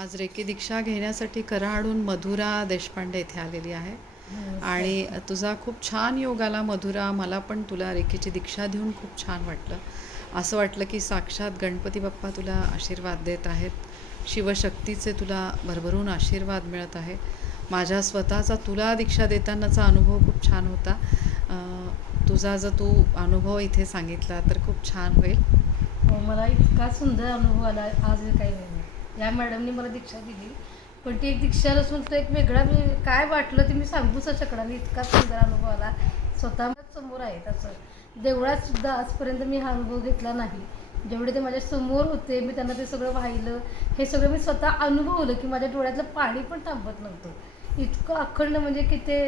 आज रेकी दीक्षा घेण्यासाठी कराडून मधुरा देशपांडे इथे आलेली आहे. आणि तुझा खूप छान योग आला मधुरा मला पण तुला रेकीची दीक्षा देऊन खूप छान वाटलं. असं वाटलं की साक्षात गणपती बाप्पा तुला आशीर्वाद देत आहेत. शिवशक्तीचे तुला भरभरून आशीर्वाद मिळत आहे. माझ्या स्वतःचा तुला दीक्षा देतानाचा अनुभव खूप छान होता. तुझा जर तू अनुभव इथे सांगितला तर खूप छान होईल. हो मला इतका सुंदर अनुभव आला. आज काही नाही. या मॅडमनी मला दीक्षा दिली. पण ती एक दीक्षा नसून तो एक वेगळा मी काय वाटलं ते मी सांगूच शकणार. नाही इतका सुंदर अनुभव आला. स्वतः समोर आहे तसं देवळात सुद्धा आजपर्यंत मी हा अनुभव घेतला नाही. जेवढे ते माझ्यासमोर होते मी त्यांना ते सगळं वाहिलं हे सगळं मी स्वतः अनुभवलं की माझ्या डोळ्यातलं पाणी पण थांबत नव्हतं. इतकं अखंड म्हणजे की ते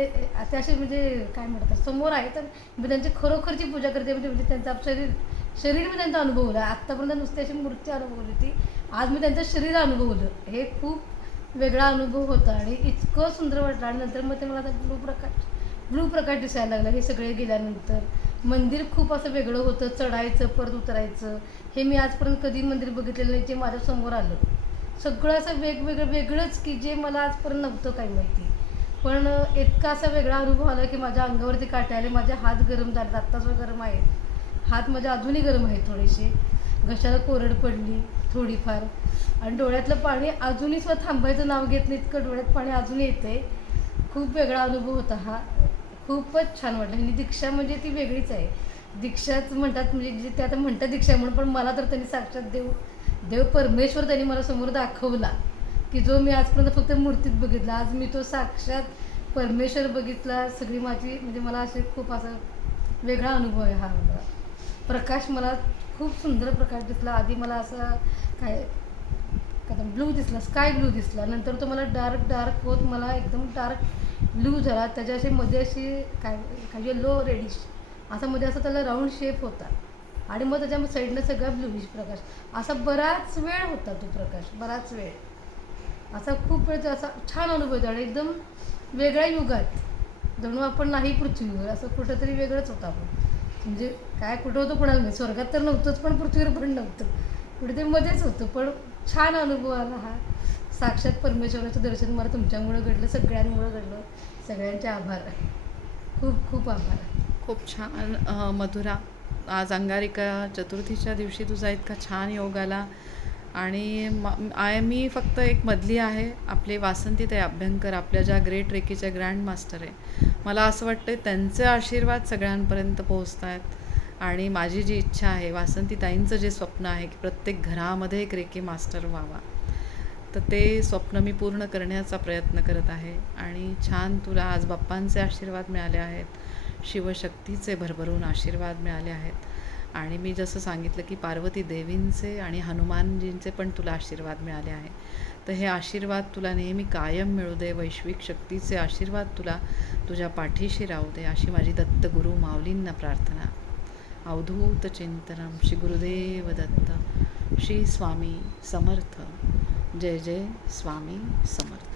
ते असे म्हणजे काय म्हणतात समोर आहे तर मी त्यांची खरोखरची पूजा करते म्हणजे म्हणजे त्यांचं शरीर शरीर मी त्यांचं अनुभवलं आत्तापर्यंत नुसती अशी मूर्ती अनुभवली होती आज मी त्यांचं शरीर अनुभवलं हे खूप वेगळा अनुभव होता आणि इतकं सुंदर वाटलं. आणि नंतर मग ते मला ब्लू प्रकाश ब्लू प्रकाश दिसायला लागला. हे सगळे गेल्यानंतर मंदिर खूप असं वेगळं होतं. चढायचं परत उतरायचं. हे मी आजपर्यंत कधी मंदिर बघितलेलं नाही. जे माझ्यासमोर आलं. सगळं असं वेगवेगळं वेगळंच की जे मला आजपर्यंत नव्हतं काही माहिती. पण इतका असा वेगळा अनुभव आला की माझ्या अंगावरती काटे आले. माझे हात गरम झाले आत्ताच गरम आहेत हात माझे अजूनही गरम आहेत थोडेसे. घशाला कोरड पडली थोडीफार. आणि डोळ्यातलं पाणी अजूनही सुद्धा थांबायचं नाव घेत नाही इतकं डोळ्यात पाणी अजूनही येते खूप वेगळा अनुभव होता हा. खूपच छान वाटलं. आणि दीक्षा म्हणजे ती वेगळीच आहे. दीक्षाच म्हणतात म्हणजे जे ते आता म्हणतात दीक्षा म्हणून पण मला तर त्यांनी साक्षात देव देव परमेश्वर त्यांनी मला समोर दाखवला. की जो मी आजपर्यंत फक्त मूर्तीत बघितला आज मी तो साक्षात परमेश्वर बघितला. सगळी माझी म्हणजे मला असे खूप असा वेगळा अनुभव आहे हा. मला प्रकाश मला खूप सुंदर प्रकाश दिसला. आधी मला असा काय काय ब्लू दिसला स्काय ब्लू दिसला. नंतर तो मला डार्क डार्क होत मला एकदम डार्क ब्लू झाला. त्याच्या अशी मध्ये अशी काय काय येलो रेडिश असा मध्ये असा त्याला राऊंड शेप होता. आणि मग त्याच्या साईडनं सगळा ब्लूविश प्रकाश. असा बराच वेळ होता तो प्रकाश बराच वेळ. असा खूप वेळ असा छान अनुभव होता. आणि एकदम वेगळ्या युगात जणू आपण नाही पृथ्वीवर असं कुठंतरी वेगळंच होतं आपण. म्हणजे काय कुठं होतं कोणाला नाही स्वर्गात तर नव्हतंच पण पृथ्वीवर पण नव्हतं कुठेतरी मध्येच होतं पण छान अनुभव आला हा. साक्षात परमेश्वराचं दर्शन मला तुमच्यामुळं घडलं सगळ्यांमुळं घडलं. सगळ्यांचे आभार खूप खूप आभार खूप छान. मधुरा आज अंगारिका चतुर्थीच्या दिवशी तुझा इतका छान योग आला. आणि म- आय मी फक्त एक मधली आहे. आपले वासंती ते अभ्यंकर आपल्या ज्या ग्रेट रेकीच्या ग्रँड मास्टर आहे. मला असं वाटतं त्यांचे आशीर्वाद सगळ्यांपर्यंत पोहोचत आहेत आणि माझी जी इच्छा आहे वासंती ताईंचं जे स्वप्न आहे की प्रत्येक घरामध्ये एक रेकी मास्टर व्हावा. तर ते स्वप्न मी पूर्ण करण्याचा प्रयत्न करत आहे. आणि छान तुला आज बाप्पांचे आशीर्वाद मिळाले आहेत. शिवशक्तीचे भरभरून आशीर्वाद मिळाले आहेत. आणि मी जसं सांगितलं की पार्वती देवींचे आणि हनुमानजींचे पण तुला आशीर्वाद मिळाले आहे. तर हे आशीर्वाद तुला नेहमी कायम मिळू दे वैश्विक शक्तीचे आशीर्वाद तुला तुझ्या पाठीशी राहू दे अशी माझी दत्तगुरू माऊलींना प्रार्थना. अवधूत चिंतनम श्री गुरुदेव दत्त. श्री स्वामी समर्थ. जय जय स्वामी समर्थ.